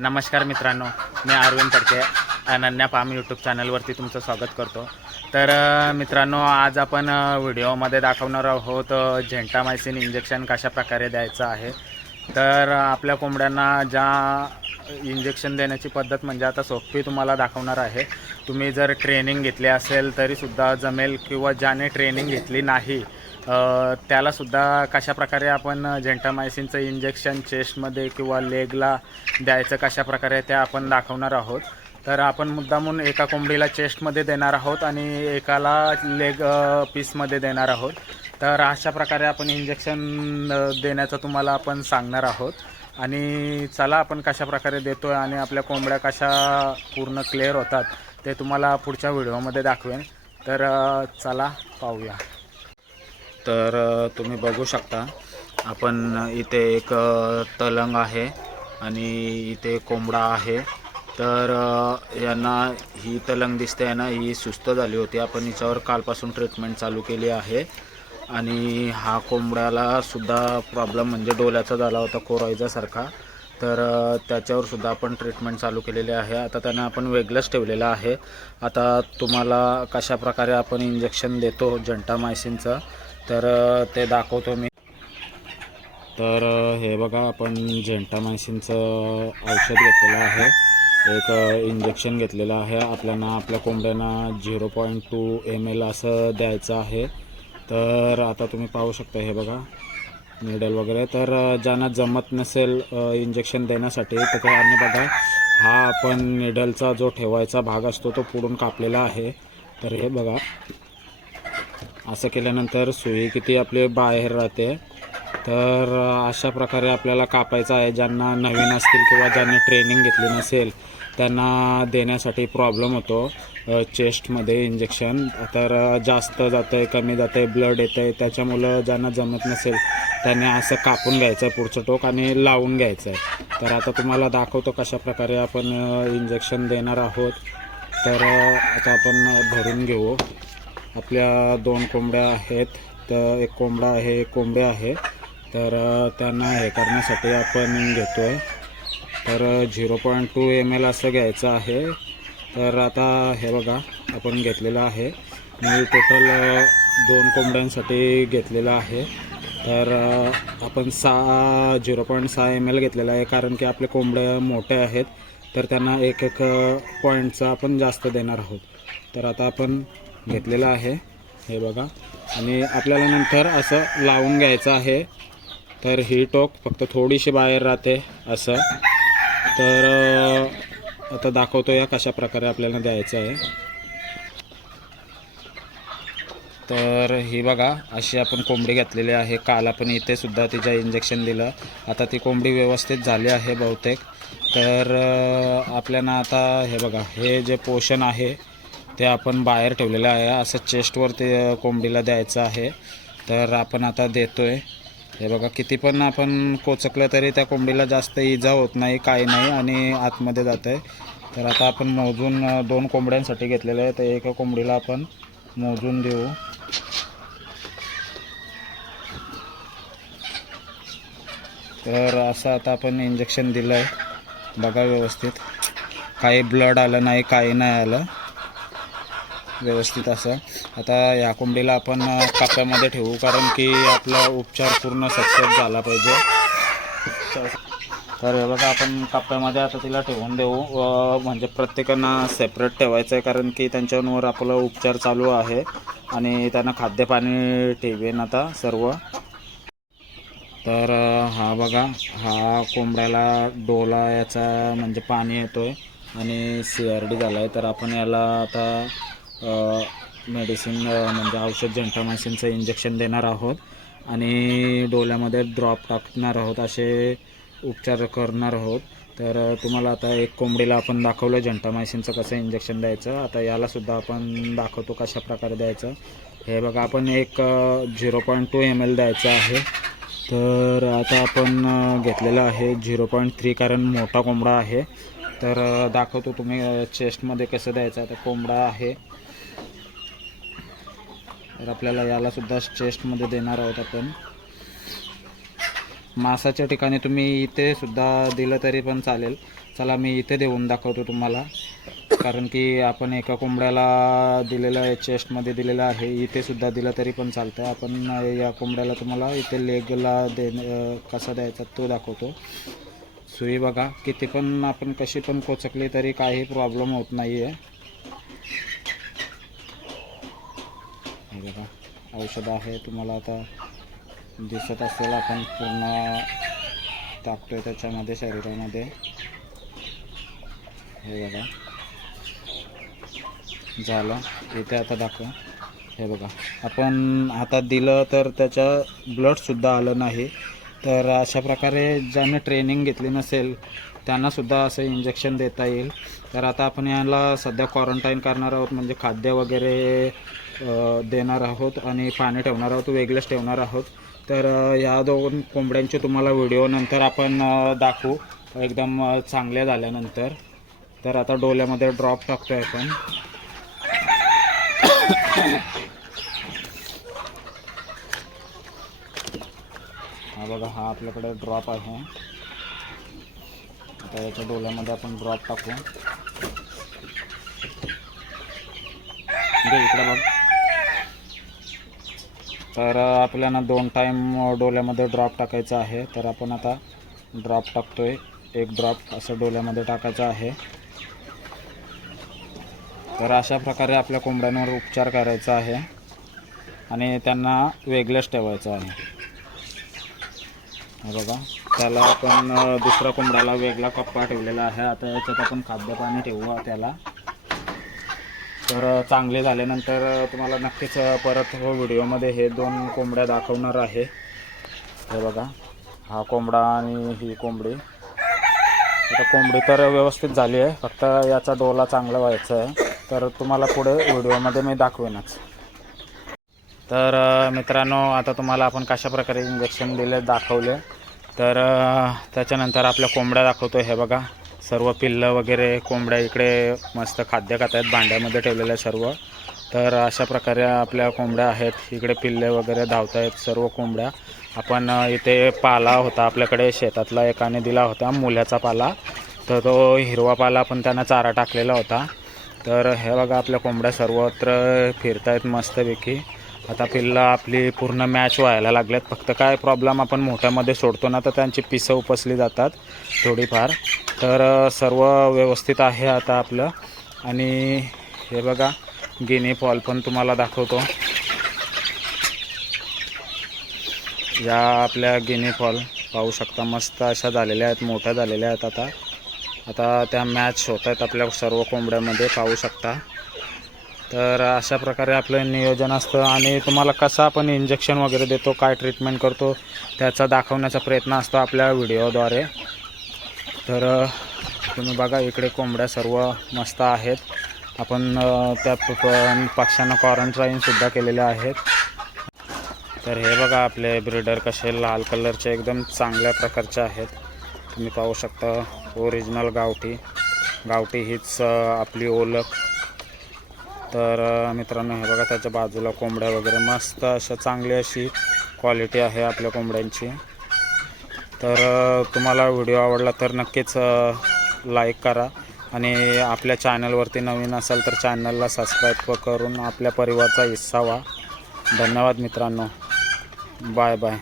नमस्कार मित्रांनो मी अरविंद तडके अनन्या पाम यूट्यूब चॅनलवरती तुमचं स्वागत करतो. तर मित्रांनो आज आपण व्हिडिओमध्ये दाखवणार आहोत झेंटामायसिन इंजेक्शन कशा प्रकारे द्यायचं आहे. तर आपल्या कोंबड्यांना ज्या इंजेक्शन देण्याची पद्धत म्हणजे आता सोपी तुम्हाला दाखवणार आहे. तुम्ही जर ट्रेनिंग घेतली असेल तरीसुद्धा जमेल किंवा ज्याने ट्रेनिंग घेतली नाही त्यालासुद्धा कशा प्रकारे आपण झेंटामायसिनचं इंजेक्शन चेस्टमध्ये किंवा लेगला द्यायचं कशा प्रकारे ते आपण दाखवणार आहोत तर आपण मुद्दामून एका कोंबडीला चेस्टमध्ये देणार आहोत आणि एकाला लेग पीसमध्ये देणार आहोत. तर अशा प्रकारे आपण इंजेक्शन देण्याचं तुम्हाला आपण सांगणार आहोत. आणि चला आपण कशा प्रकारे देतो आहे आणि आपल्या कोंबड्या कशा पूर्ण क्लिअर होतात ते तुम्हाला पुढच्या व्हिडिओमध्ये दाखवेन. तर चला पाहूया. तर तुम्ही बघू शकता. आपण इथे एक तलंग आहे आणि इथे कोंबडा आहे. तर यांना ही तलंग दिसते आहे ना ही सुस्त झाली होती. आपण हिच्यावर कालपासून ट्रीटमेंट चालू केली आहे. आणि हा कोंबड्याला सुद्धा प्रॉब्लेम म्हणजे डोल्याचा झाला होता कोरायजासारखा तर त्याच्यावर सुद्धा आपण ट्रीटमेंट चालू केलेली आहे. आता त्यांना आपण वेगळंच ठेवलेलं आहे. आता तुम्हाला कशा प्रकारे आपण इंजेक्शन देतो जंटामायसिनचं तर ते दाखवतो मी. तर हे बघा आपण झेंटामायसिनचं औषध घेतलेलं आहे. एक इंजेक्शन घेतलेलं आहे. आपल्याला आपल्या कोंबड्यांना zero point two M L असं द्यायचं आहे. तर आता तुम्ही पाहू शकता हे बघा निडल वगैरे. तर ज्यांना जमत नसेल इंजेक्शन देण्यासाठी तर त्यांनी बघा हा आपण निडलचा जो ठेवायचा भाग असतो तो पुढून कापलेला आहे. तर हे बघा असं केल्यानंतर सुई किती आपली बाहेर राहते. तर अशा प्रकारे आपल्याला कापायचं आहे. ज्यांना नवीन असतील किंवा ज्यांनी ट्रेनिंग घेतली नसेल त्यांना देण्यासाठी प्रॉब्लेम होतो. चेस्टमध्ये इंजेक्शन तर जास्त जातं आहे कमी जातं आहे ब्लड येतं आहे त्याच्यामुळं ज्यांना जमत नसेल त्यांनी असं कापून घ्यायचं आहे पुढचं टोक आणि लावून घ्यायचं आहे तर आता तुम्हाला दाखवतो कशा प्रकारे आपण इंजेक्शन देणार आहोत. तर आता आपण भरून घेऊ. आपल्या दोन कोंबड्या आहेत. तर एक कोंबडा आहे एक कोंबडे आहे. तर त्यांना हे करण्यासाठी आपण घेतो आहे तर zero point two M L असं घ्यायचं आहे. तर आता हे बघा आपण घेतलेलं आहे. मी टोटल दोन कोंबड्यांसाठी घेतलेलं आहे. तर आपण सहा झिरो पॉईंट सहा एम एल घेतलेलं आहे कारण की आपले कोंबड्या मोठे आहेत. तर त्यांना एक एक पॉईंटचा आपण जास्त देणार आहोत. तर आता आपण घेतलेलं आहे. हे बघा. आणि आपल्याला नंतर असं लावून घ्यायचं आहे. तर ही टोक फक्त थोडीशी बाहेर राहते असं. तर आता दाखवतो या कशा प्रकारे आपल्याला द्यायचं आहे. तर ही बघा अशी आपण कोंबडी घातलेली आहे. काल आपण इथे सुद्धा तिच्या इंजेक्शन दिलं. आता ती कोंबडी व्यवस्थित झाली आहे बहुतेक. तर आपल्याला आता हे बघा हे जे पोषण आहे ते आपण बाहेर ठेवलेलं आहे. असं चेस्टवर ते कोंबडीला द्यायचं आहे. तर आपण आता देतो आहे हे बघा किती पण आपण कोचकलं तरी त्या कोंबडीला जास्त इजा होत नाही काही नाही आणि आतमध्ये जात आहे तर आता आपण मोजून दोन कोंबड्यांसाठी घेतलेलं आहे. तर एका कोंबडीला आपण मोजून देऊ. तर असं आता आपण इंजेक्शन दिलं आहे बघा व्यवस्थित. काही ब्लड आलं नाही काही नाही आलं. व्यवस्थित असं. आता या कोंबडीला आपण काप्यामध्ये ठेवू कारण की आपला उपचार पूर्ण सक्सेस झाला पाहिजे. तर हे बघा आपण काप्यामध्ये आता तिला ठेवून देऊ. म्हणजे प्रत्येकांना सेपरेट ठेवायचं आहे कारण की त्यांच्यावर आपला उपचार चालू आहे. आणि त्यांना खाद्यपाणी ठेवेन आता सर्व. तर हा बघा हा कोंबड्याला डोला याचा म्हणजे पाणी येतोय. आणि सी आर डी झाला आहे तर आपण याला आता मेडिसिन म्हणजे औषध जंटामायसिनचं इंजेक्शन देणार आहोत. आणि डोल्यामध्ये ड्रॉप टाकणार आहोत असे उपचार करणार आहोत. तर तुम्हाला आता एक कोंबडीला आपण दाखवलं जंटामायसिनचं कसं इंजेक्शन द्यायचं. आता यालासुद्धा आपण दाखवतो कशा प्रकारे द्यायचं. हे बघा आपण एक zero point two M L द्यायचं आहे. तर आता आपण घेतलेलं आहे झिरो पॉईंट थ्री कारण मोठा कोंबडा आहे. तर दाखवतो तुम्ही चेस्टमध्ये कसं द्यायचं. आता कोंबडा आहे. तर आपल्याला याला सुद्धा चेस्टमध्ये देणार आहोत आपण. मासाच्या ठिकाणी तुम्ही इथे सुद्धा दिलं तरी पण चालेल. चला मी इथे देऊन दाखवतो तुम्हाला. कारण की आपण एका कोंबड्याला दिलेलं आहे चेस्टमध्ये दिलेलं आहे. इथे सुद्धा दिलं तरी पण चालतं. आपण या कोंबड्याला तुम्हाला इथे लेगला दे कसा द्यायचा तो दाखवतो. सुई बघा किती पण आपण कशी पण कोचकली तरी काही प्रॉब्लेम होत नाही आहे हे बघा औषध आहे तुम्हाला आता दिसत असेल आपण पूर्ण टाकतोय त्याच्यामध्ये शरीरामध्ये. हे बघा. झालं. इथे आता दाखव. हे बघा. आपण हातात दिलं तर त्याच्या ब्लडसुद्धा आलं नाही. तर अशा प्रकारे ज्याने ट्रेनिंग घेतली नसेल त्यांनासुद्धा असं इंजेक्शन देता येईल. तर आता आपण याला सध्या क्वारंटाईन करणार आहोत म्हणजे खाद्य वगैरे देणार आहोत आणि पाणी ठेवणार आहोत वेगळंच ठेवणार आहोत. तर या दोन कोंबड्यांचे तुम्हाला व्हिडिओ नंतर आपण दाखवू. एकदम चांगल्या झाल्यानंतर. तर आता डोल्यामध्ये ड्रॉप टाकतो आहे आपण. हा बघा हा आपल्याकडे ड्रॉप आहे. आता याच्या डोल्यामध्ये आपण ड्रॉप टाकू. म्हणजे इकडे बघ. तर आपल्याला दोन टाईम डोल्यामध्ये ड्रॉप टाकायचा आहे. तर आपण आता ड्रॉप टाकतो आहे एक ड्रॉप असं डोल्यामध्ये टाकायचं आहे. तर अशा प्रकारे आपल्या कोंबड्यांवर उपचार करायचा आहे. आणि त्यांना वेगळंच ठेवायचं आहे. बघा. त्याला आपण दुसऱ्या कोंबड्याला वेगळा कप्पा ठेवलेला आहे. आता याच्यात आपण खाद्यपाणी ठेवू त्याला. तर चांगले झाल्यानंतर तुम्हाला नक्कीच परत परत व्हिडिओमध्ये हे दोन कोंबड्या दाखवणार आहे. हे बघा हा कोंबडा आणि ही कोंबडी. आता कोंबडी तर व्यवस्थित झाली आहे फक्त याचा डोला चांगला व्हायचा आहे. तर तुम्हाला पुढे व्हिडिओमध्ये मी दाखवेनच. तर मित्रांनो आता तुम्हाला आपण कशा प्रकारे इंजेक्शन दिले दाखवले. तर त्याच्यानंतर आपल्या कोंबड्या दाखवतो हे बघा. सर्व पिल्लं वगैरे कोंबड्या इकडे मस्त खाद्य खात आहेत भांड्यामध्ये ठेवलेल्या सर्व. तर अशा प्रकारे आपल्या कोंबड्या आहेत इकडे पिल्ले वगैरे धावत आहेत सर्व कोंबड्या. आपण इथे पाला होता आपल्याकडे शेतातला एकाने दिला होता मुल्याचा पाला. तर तो हिरवा पाला पण त्यांना चारा टाकलेला होता. तर हे बघा आपल्या कोंबड्या सर्वत्र फिरत आहेत मस्तपैकी. आता पिल्लं आपली पूर्ण मॅच व्हायला लागल्यात फक्त काय प्रॉब्लेम आपण मोठ्यामध्ये सोडतो ना तर त्यांची पिसं उपसली जातात थोडीफार. तर सर्व व्यवस्थित आहे आता आपलं. आणि हे बघा गिनी फॉल पण तुम्हाला दाखवतो. या आपल्या गिनी फॉल पाहू शकता मस्त अशा झालेल्या आहेत मोठ्या झालेल्या आहेत आता. आता त्या मॅच होत आहेत आपल्या सर्व कोंबड्यामध्ये पाहू शकता. तर अशा प्रकारे आपलं नियोजन असतं. आणि तुम्हाला कसं आपण इंजेक्शन वगैरे देतो काय ट्रीटमेंट करतो त्याचा दाखवण्याचा प्रयत्न असतो आपल्या व्हिडिओद्वारे तर तुम्ही बघा इकडे कोंबड्या सर्व मस्त आहेत. आपण त्या पक्ष्यांना क्वारंटाईनसुद्धा केलेल्या आहेत. तर हे बघा आपले ब्रिडर कसे लाल कलरचे एकदम चांगल्या प्रकारचे आहेत. तुम्ही पाहू शकता ओरिजिनल गावठी. गावठी हीच आपली ओळख. तर मित्रांनो हे बघा त्याच्या बाजूला कोंबड्या वगैरे मस्त अशा चांगली अशी क्वालिटी आहे आपल्या कोंबड्यांची. तर तुम्हाला व्हिडिओ आवडला तर नक्कीच लाईक करा. आणि आपल्या चॅनलवरती नवीन असाल तर चॅनलला सबस्क्राईब करून आपल्या परिवारचा हिस्सा व्हा. धन्यवाद मित्रांनो. Bye bye